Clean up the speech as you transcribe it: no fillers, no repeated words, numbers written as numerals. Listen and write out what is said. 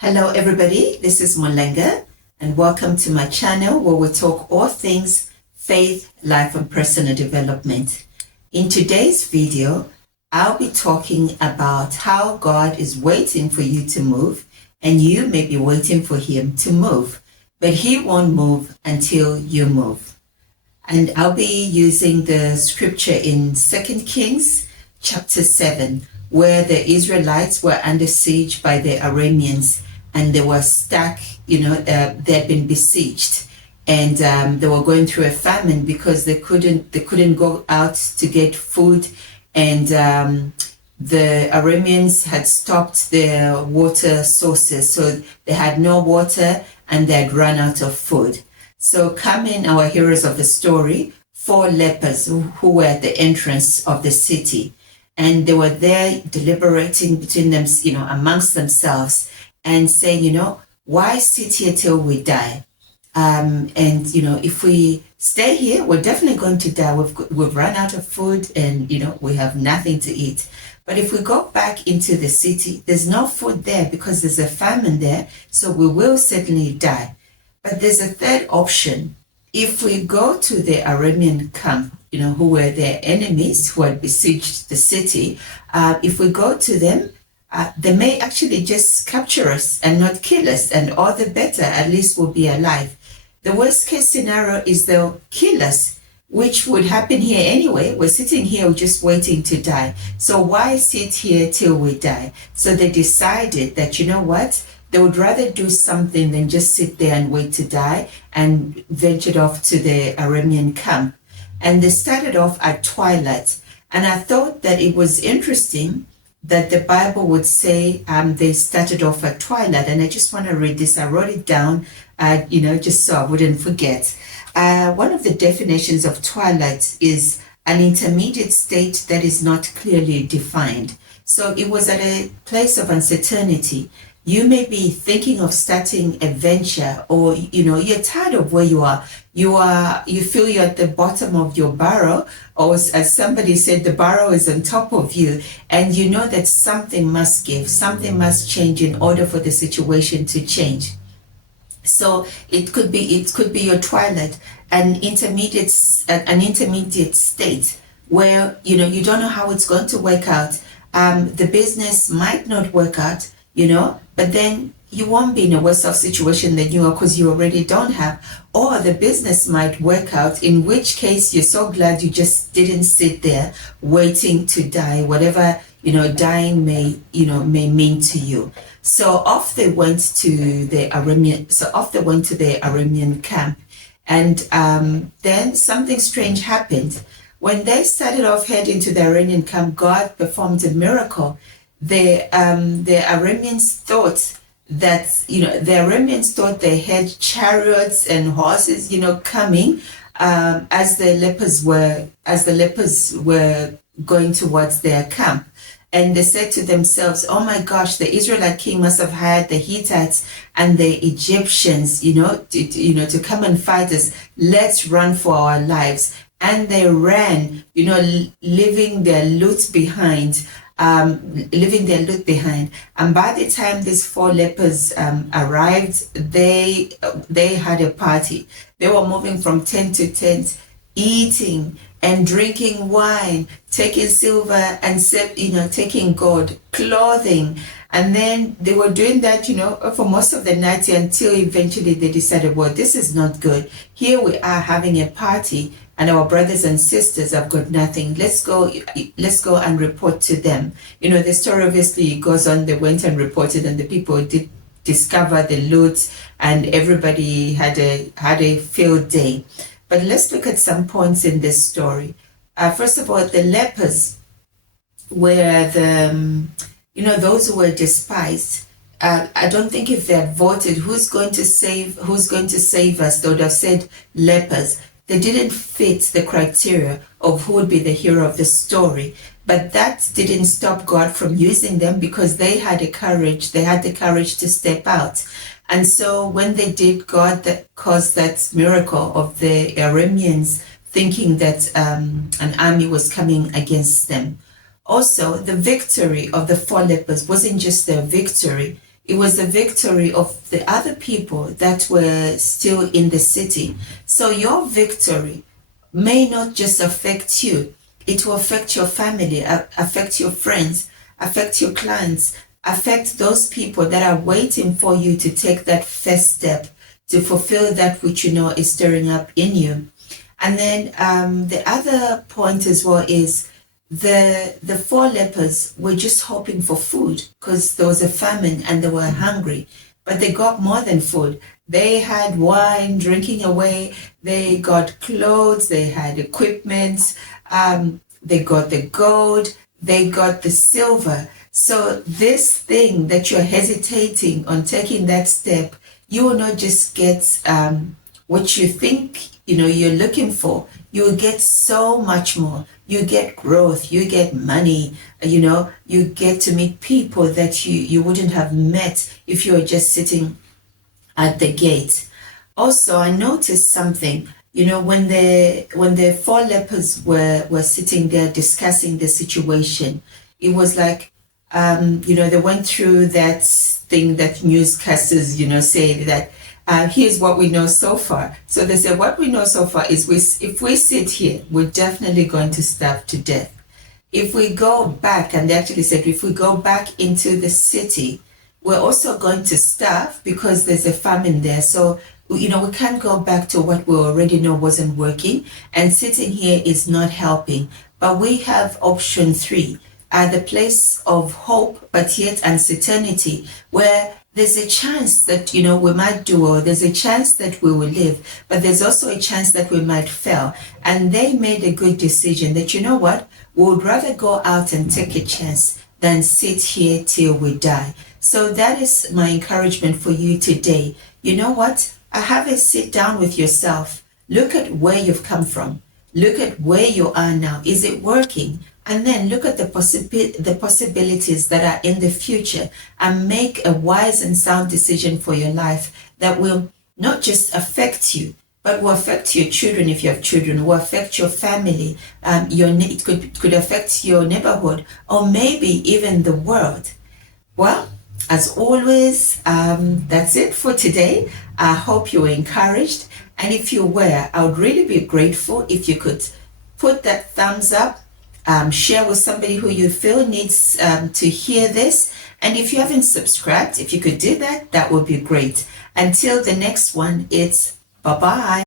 Hello everybody, this is Molenga and welcome to my channel where we talk all things faith, life and personal development. In today's video, I'll be talking about how God is waiting for you to move and you may be waiting for him to move, but he won't move until you move. And I'll be using the scripture in 2 Kings chapter 7, where the Israelites were under siege by the Arameans and they were stuck, they had been besieged and they were going through a famine because they couldn't go out to get food, and the Arameans had stopped their water sources, so they had no water and they had run out of food. So come in our heroes of the story, 4 lepers who were at the entrance of the city, and they were there deliberating between them, amongst themselves, and saying, why sit here till we die? If we stay here, we're definitely going to die. We've run out of food and, we have nothing to eat. But if we go back into the city, there's no food there because there's a famine there. So we will certainly die. But there's a third option. If we go to the Aramean camp, who were their enemies, who had besieged the city, if we go to them, they may actually just capture us and not kill us, and all the better, at least we'll be alive. The worst case scenario is they'll kill us, which would happen here anyway. We're sitting here just waiting to die. So why sit here till we die? So they decided that, they would rather do something than just sit there and wait to die, and ventured off to the Aramean camp. And they started off at twilight. And I thought that it was interesting that the Bible would say they started off at twilight. And I just want to read this. I wrote it down, just so I wouldn't forget. One of the definitions of twilight is an intermediate state that is not clearly defined. So it was at a place of uncertainty. You may be thinking of starting a venture, or, you're tired of where you are. You feel you're at the bottom of your barrel, or as somebody said, the barrel is on top of you, and you know that something must give, something must change in order for the situation to change. So it could be your twilight, an intermediate state where, you don't know how it's going to work out. The business might not work out, but then you won't be in a worse off situation than you are because you already don't have. Or the business might work out, in which case you're so glad you just didn't sit there waiting to die, whatever, dying may mean to you. So off they went to the Aramean camp. And then something strange happened. When they started off heading to the Aramean camp, God performed a miracle. The Arameans thought they had chariots and horses, coming as the lepers were going towards their camp. And they said to themselves, oh my gosh, the Israelite king must have hired the Hittites and the Egyptians, to come and fight us. Let's run for our lives. And they ran, leaving their loot behind. And by the time these 4 lepers arrived, they had a party. They were moving from tent to tent, eating and drinking wine, taking silver and taking gold, clothing. And then they were doing that, for most of the night until eventually they decided, well, this is not good. Here we are having a party and our brothers and sisters have got nothing. Let's go and report to them. The story obviously goes on. They went and reported, and the people did discover the loot, and everybody had a field day. But let's look at some points in this story. First of all, the lepers were those who were despised. I don't think if they had voted who's going to save us, they would have said lepers. They didn't fit the criteria of who would be the hero of the story. But that didn't stop God from using them, because they had the courage to step out. And so when they did, God caused that miracle of the Arameans thinking that an army was coming against them. Also, the victory of the 4 lepers wasn't just their victory. It was the victory of the other people that were still in the city. So your victory may not just affect you, it will affect your family, affect your friends, affect your clients, affect those people that are waiting for you to take that first step to fulfill that which you know is stirring up in you. And then the other point as well is the four lepers were just hoping for food because there was a famine and they were hungry, but they got more than food. They had wine drinking away, they got clothes, they had equipment, they got the gold, they got the silver. So this thing that you're hesitating on taking that step, you will not just get what you think you're looking for. You will get so much more. You get growth, you get money, you get to meet people that you wouldn't have met if you were just sitting at the gate. Also, I noticed something, when the four lepers were sitting there discussing the situation, it was like, they went through that thing that newscasters, say that here's what we know so far. So they said, what we know so far is if we sit here, we're definitely going to starve to death. If we go back, and they actually said, if we go back into the city, we're also going to starve because there's a famine there. So, we can't go back to what we already know wasn't working, and sitting here is not helping. But we have option 3, the place of hope, but yet uncertainty, where there's a chance that, we might do, or there's a chance that we will live, but there's also a chance that we might fail. And they made a good decision that, we would rather go out and take a chance than sit here till we die. So that is my encouragement for you today. You know what? Have a sit down with yourself. Look at where you've come from. Look at where you are now. Is it working? And then look at the possibilities that are in the future and make a wise and sound decision for your life that will not just affect you, but will affect your children if you have children, will affect your family, it could affect your neighborhood, or maybe even the world. Well, as always, that's it for today. I hope you were encouraged. And if you were, I would really be grateful if you could put that thumbs up, share with somebody who you feel needs to hear this. And if you haven't subscribed, if you could do that, that would be great. Until the next one, it's bye-bye.